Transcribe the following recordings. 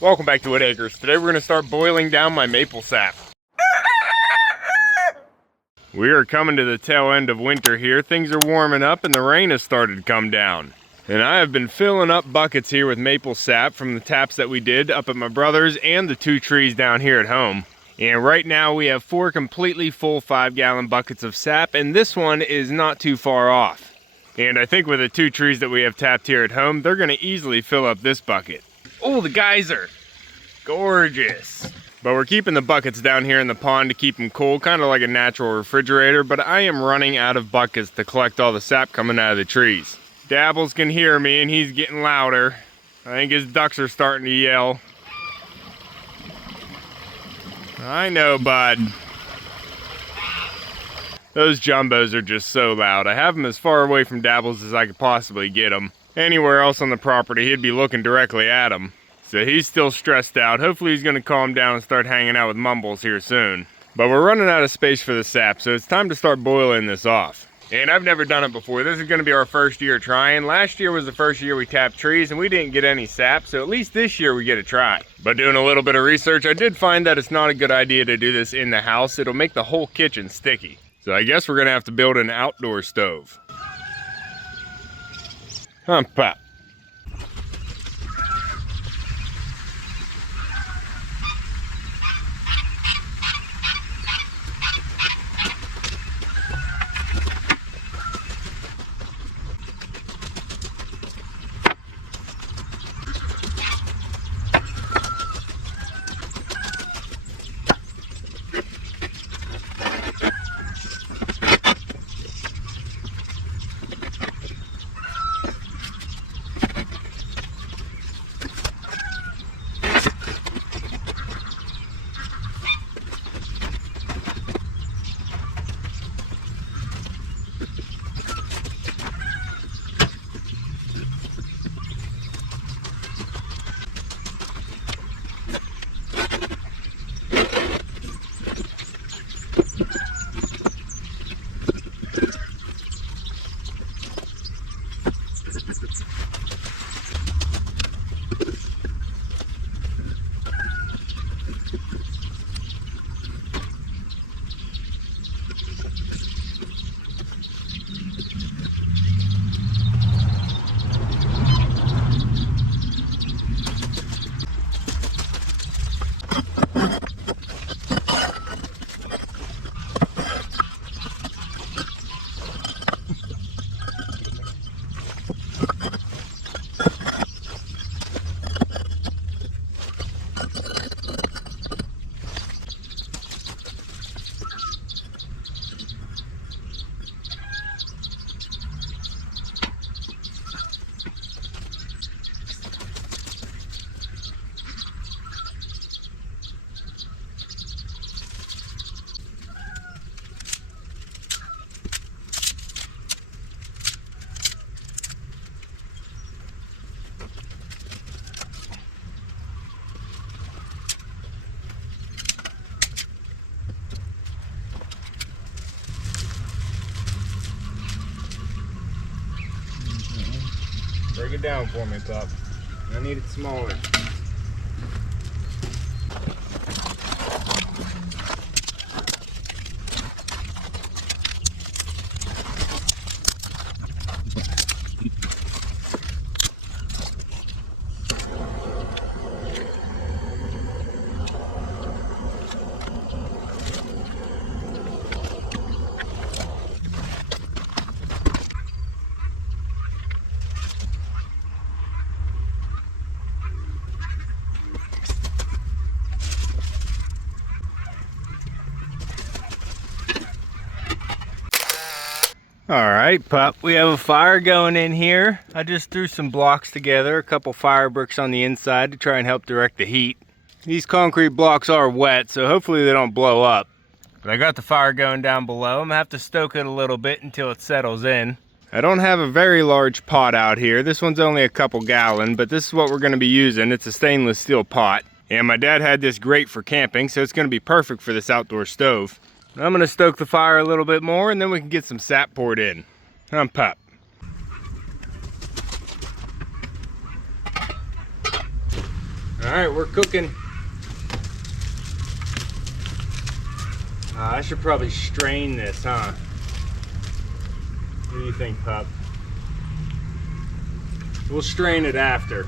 Welcome back to Whitt Acres. Today we're going to start boiling down my maple sap. We are coming to the tail end of winter here. Things are warming up and the rain has started to come down. And I have been filling up buckets here with maple sap from the taps that we did up at my brother's and the 2 trees down here at home. And right now we have 4 completely full 5-gallon buckets of sap, and this one is not too far off. And I think with the 2 trees that we have tapped here at home, they're going to easily fill up this bucket. Oh, the geyser! Gorgeous! But we're keeping the buckets down here in the pond to keep them cool, kind of like a natural refrigerator, but I am running out of buckets to collect all the sap coming out of the trees. Dabbles can hear me and he's getting louder. I think his ducks are starting to yell. I know, bud. Those jumbos are just so loud. I have them as far away from Dabbles as I could possibly get them. Anywhere else on the property, he'd be looking directly at them. So he's still stressed out. Hopefully he's gonna calm down and start hanging out with Mumbles here soon. But we're running out of space for the sap, so it's time to start boiling this off. And I've never done it before. This is gonna be our first year trying. Last year was the first year we tapped trees and we didn't get any sap, so at least this year we get a try. But doing a little bit of research, I did find that it's not a good idea to do this in the house. It'll make the whole kitchen sticky. So I guess we're gonna have to build an outdoor stove. Pop. Break it down for me, pup. I need it smaller. All right, pup, we have a fire going in here. I just threw some blocks together, a couple fire bricks on the inside to try and help direct the heat. These concrete blocks are wet, so hopefully they don't blow up. But I got the fire going down below. I'm gonna have to stoke it a little bit until it settles in. I don't have a very large pot out here. This one's only a couple gallon, but this is what we're gonna be using. It's a stainless steel pot. And my dad had this grate for camping, so it's gonna be perfect for this outdoor stove. I'm gonna stoke the fire a little bit more and then we can get some sap poured in. Pop. All right, we're cooking. I should probably strain this, huh? What do you think, Pup? We'll strain it after.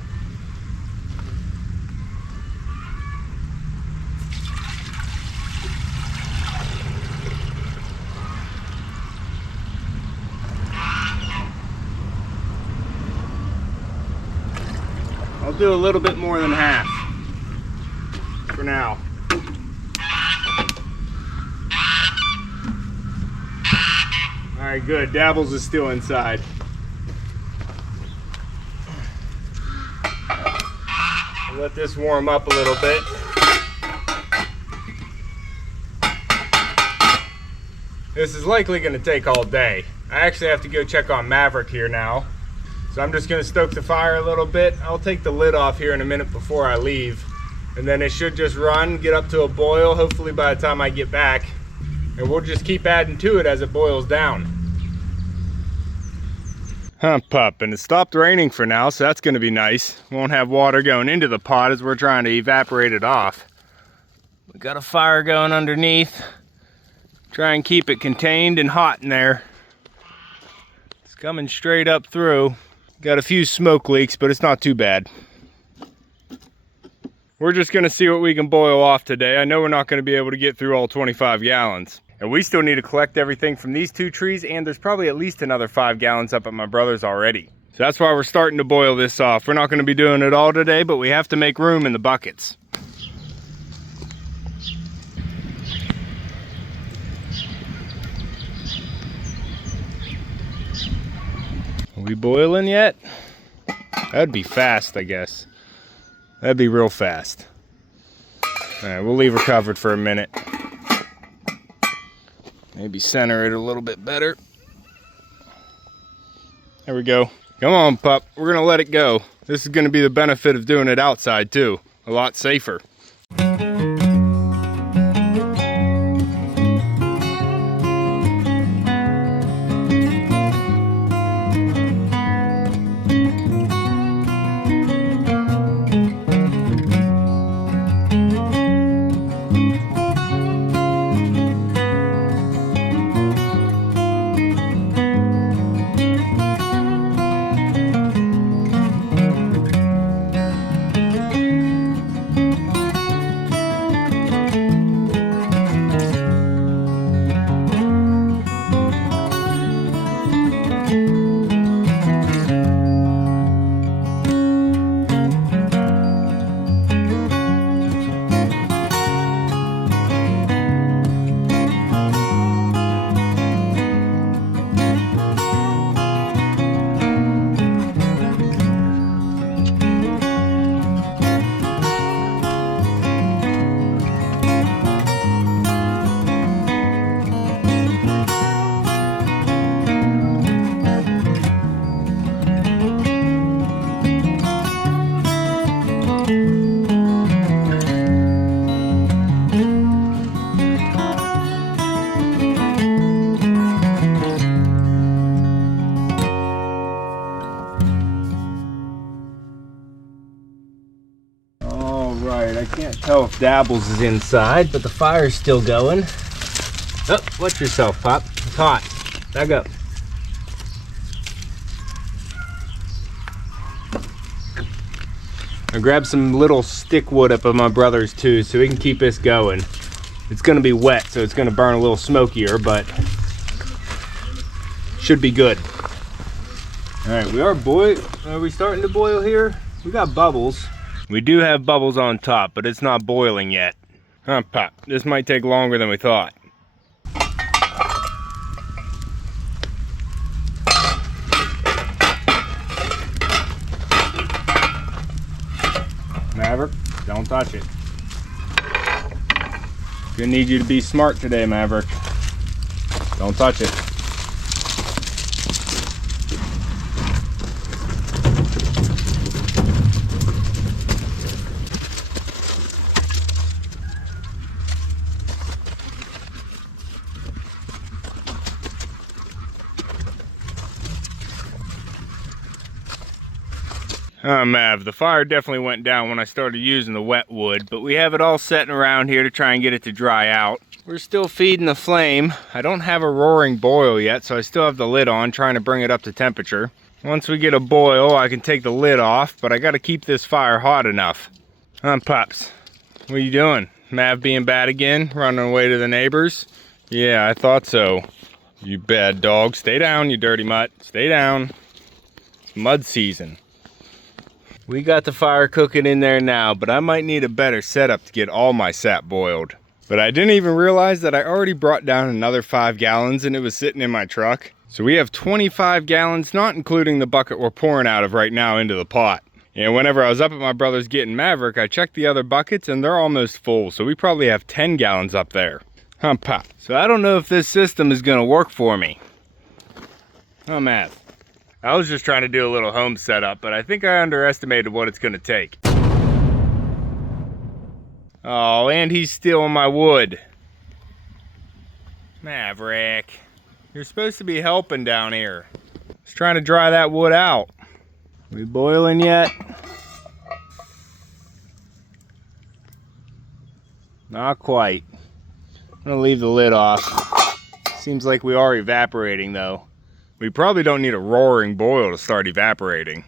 I'll do a little bit more than half for now. All right, good. Dabbles is still inside. I'll let this warm up a little bit. This is likely going to take all day. I actually have to go check on Maverick here now. So I'm just gonna stoke the fire a little bit. I'll take the lid off here in a minute before I leave. And then it should just run, get up to a boil, hopefully by the time I get back. And we'll just keep adding to it as it boils down. Huh, Pup, and it stopped raining for now, so that's gonna be nice. Won't have water going into the pot as we're trying to evaporate it off. We got a fire going underneath. Try and keep it contained and hot in there. It's coming straight up through. Got a few smoke leaks, but it's not too bad. We're just gonna see what we can boil off today. I know we're not gonna be able to get through all 25 gallons. And we still need to collect everything from these 2 trees, and there's probably at least another 5 gallons up at my brother's already. So that's why we're starting to boil this off. We're not gonna be doing it all today, but we have to make room in the buckets. Are we boiling yet? That'd be fast, I guess. That'd be real fast. All right, we'll leave her covered for a minute. Maybe center it a little bit better. There we go. Come on, Pup. We're gonna let it go. This is gonna be the benefit of doing it outside too. A lot safer. I can't tell if Dabbles is inside, but the fire's still going. Oh, watch yourself, Pop. It's hot. Back up. I grabbed some little stick wood up of my brother's too, so we can keep this going. It's gonna be wet, so it's gonna burn a little smokier, but should be good. All right, are we starting to boil here? We got bubbles. We do have bubbles on top, but it's not boiling yet. Huh, Pop? This might take longer than we thought. Maverick, don't touch it. Gonna need you to be smart today, Maverick. Don't touch it. Mav, the fire definitely went down when I started using the wet wood, but we have it all setting around here to try and get it to dry out. We're still feeding the flame. I don't have a roaring boil yet, so I still have the lid on, trying to bring it up to temperature. Once we get a boil, I can take the lid off, but I gotta keep this fire hot enough. Pups, what are you doing? Mav being bad again, running away to the neighbors? Yeah, I thought so. You bad dog. Stay down, you dirty mutt. Stay down. It's mud season. We got the fire cooking in there now, but I might need a better setup to get all my sap boiled. But I didn't even realize that I already brought down another 5 gallons and it was sitting in my truck. So we have 25 gallons, not including the bucket we're pouring out of right now into the pot. And whenever I was up at my brother's getting Maverick, I checked the other buckets and they're almost full. So we probably have 10 gallons up there. Pop. So I don't know if this system is gonna work for me. Mav. I was just trying to do a little home setup, but I think I underestimated what it's gonna take. Oh, and he's stealing my wood. Maverick, you're supposed to be helping down here. Just trying to dry that wood out. We boiling yet? Not quite. I'm gonna leave the lid off. Seems like we are evaporating though. We probably don't need a roaring boil to start evaporating.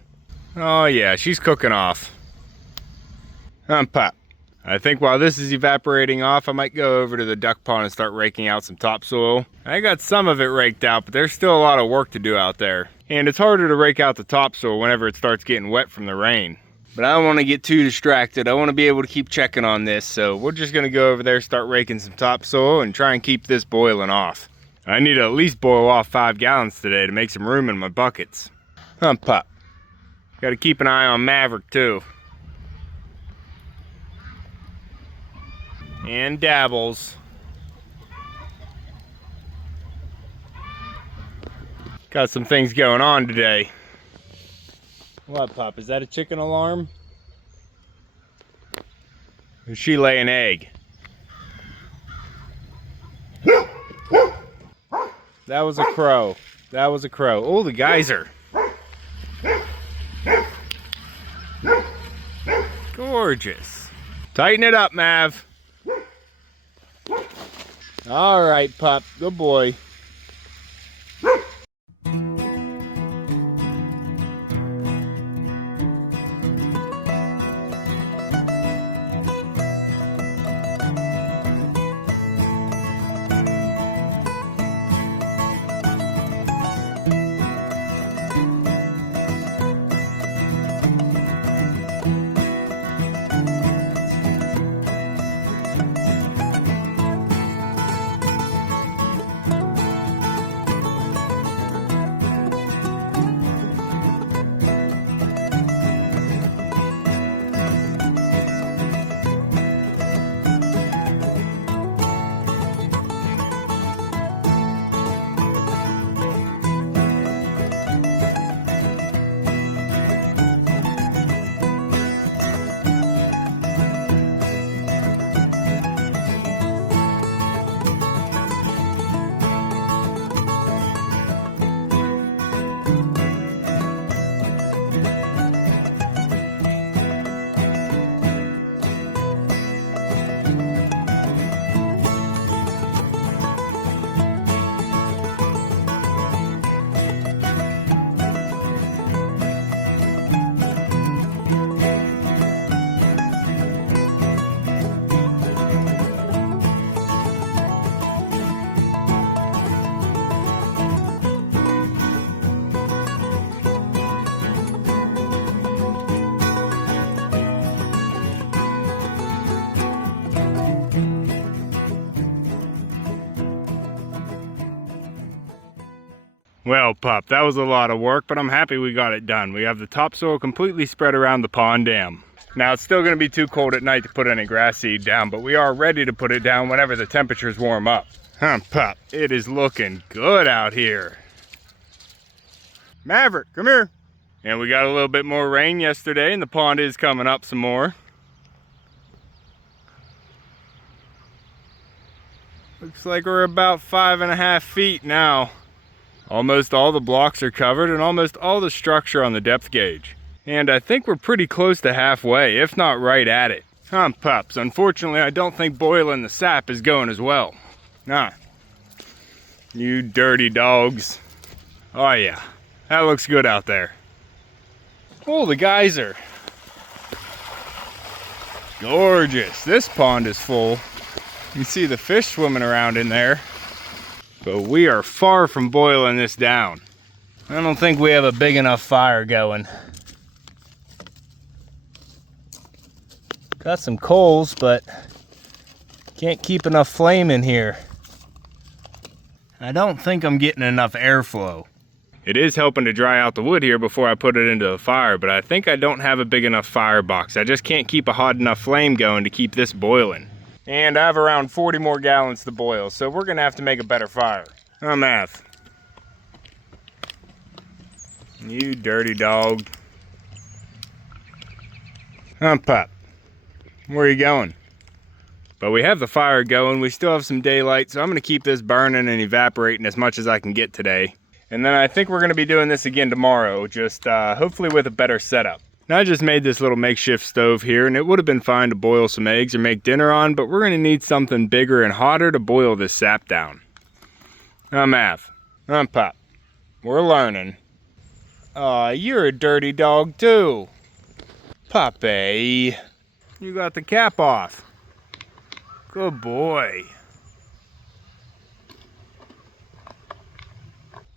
Oh yeah, she's cooking off. Pop. I think while this is evaporating off, I might go over to the duck pond and start raking out some topsoil. I got some of it raked out, but there's still a lot of work to do out there. And it's harder to rake out the topsoil whenever it starts getting wet from the rain. But I don't want to get too distracted. I want to be able to keep checking on this, so we're just going to go over there, start raking some topsoil, and try and keep this boiling off. I need to at least boil off 5 gallons today to make some room in my buckets. Pop. Got to keep an eye on Maverick too. And Dabbles. Got some things going on today. What, Pop? Is that a chicken alarm? Or is she laying an egg? That was a crow. That was a crow. Oh, the geyser. Gorgeous. Tighten it up, Mav. All right, pup. Good boy. Well, pup, that was a lot of work, but I'm happy we got it done. We have the topsoil completely spread around the pond dam. Now, it's still gonna be too cold at night to put any grass seed down, but we are ready to put it down whenever the temperatures warm up. Pup, it is looking good out here. Maverick, come here. And we got a little bit more rain yesterday, and the pond is coming up some more. Looks like we're about 5.5 feet now. Almost all the blocks are covered and almost all the structure on the depth gauge. And I think we're pretty close to halfway, if not right at it. Pups. Unfortunately, I don't think boiling the sap is going as well. You dirty dogs. Oh yeah, that looks good out there. Oh, the geyser. Gorgeous. This pond is full. You can see the fish swimming around in there. But we are far from boiling this down. I don't think we have a big enough fire going. Got some coals, but can't keep enough flame in here. I don't think I'm getting enough airflow. It is helping to dry out the wood here before I put it into the fire, but I think I don't have a big enough firebox. I just can't keep a hot enough flame going to keep this boiling. And I have around 40 more gallons to boil, so we're gonna have to make a better fire. Math. You dirty dog. Pup. Where are you going? But we have the fire going, we still have some daylight, so I'm gonna keep this burning and evaporating as much as I can get today. And then I think we're gonna be doing this again tomorrow, just hopefully with a better setup. Now I just made this little makeshift stove here, and it would have been fine to boil some eggs or make dinner on, but we're gonna need something bigger and hotter to boil this sap down. Math. Pup. We're learning. Aw, you're a dirty dog too. Puppy. You got the cap off. Good boy.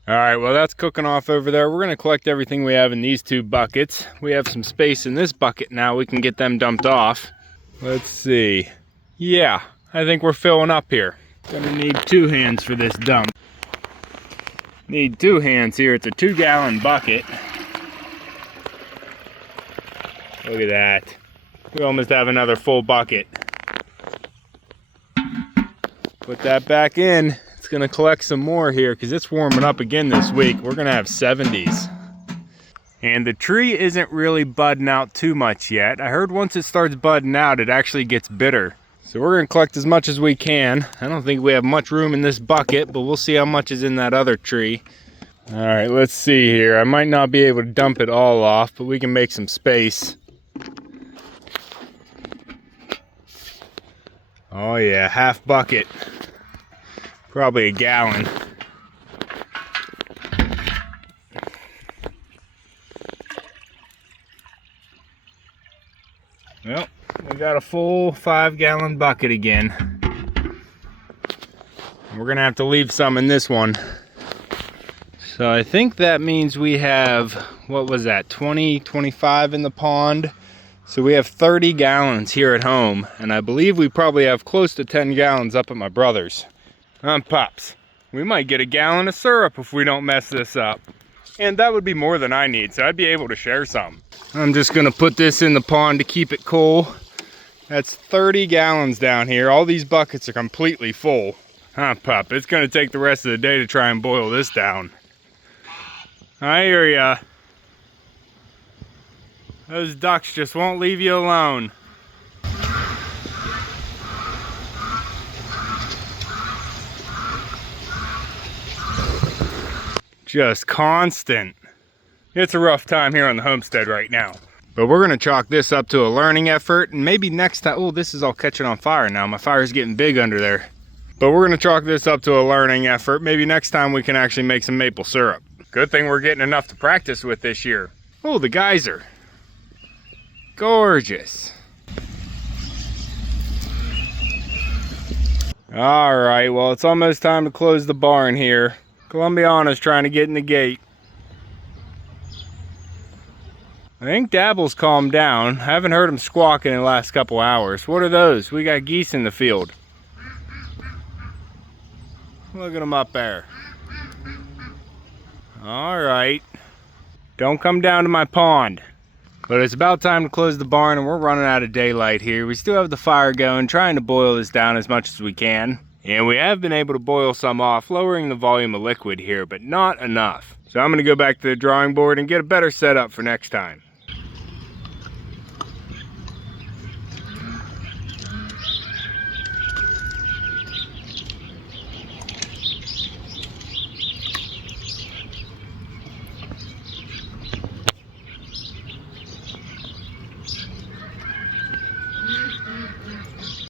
All right, well that's cooking off over there. We're gonna collect everything we have in these two buckets. We have some space in this bucket now. We can get them dumped off. Let's see. Yeah, I think we're filling up here. Gonna need 2 hands for this dump. Need 2 hands here. It's a 2-gallon bucket. Look at that. We almost have another full bucket. Put that back in. It's gonna collect some more here because it's warming up again this week. We're gonna have 70s. And the tree isn't really budding out too much yet. I heard once it starts budding out, it actually gets bitter. So we're gonna collect as much as we can. I don't think we have much room in this bucket, but we'll see how much is in that other tree. All right, let's see here. I might not be able to dump it all off, but we can make some space. Oh yeah, half bucket. Probably a gallon. Well, we got a full 5-gallon bucket again. We're gonna have to leave some in this one. So I think that means we have, what was that, 20, 25 in the pond. So we have 30 gallons here at home, and I believe we probably have close to 10 gallons up at my brother's. Pups, we might get a gallon of syrup if we don't mess this up. And that would be more than I need, so I'd be able to share some. I'm just gonna put this in the pond to keep it cool. That's 30 gallons down here. All these buckets are completely full. Pup, it's gonna take the rest of the day to try and boil this down. I hear ya. Those ducks just won't leave you alone. Just constant. It's a rough time here on the homestead right now. But we're gonna chalk this up to a learning effort, and maybe next time, oh, this is all catching on fire now. My fire's getting big under there. But we're gonna chalk this up to a learning effort. Maybe next time we can actually make some maple syrup. Good thing we're getting enough to practice with this year. Oh, the geyser. Gorgeous. All right, well, it's almost time to close the barn here. Columbiana's trying to get in the gate. I think Dabble's calmed down. I haven't heard him squawking in the last couple hours. What are those? We got geese in the field. Look at them up there. All right. Don't come down to my pond. But it's about time to close the barn, and we're running out of daylight here. We still have the fire going, trying to boil this down as much as we can. And we have been able to boil some off, lowering the volume of liquid here, but not enough. So I'm gonna go back to the drawing board and get a better setup for next time.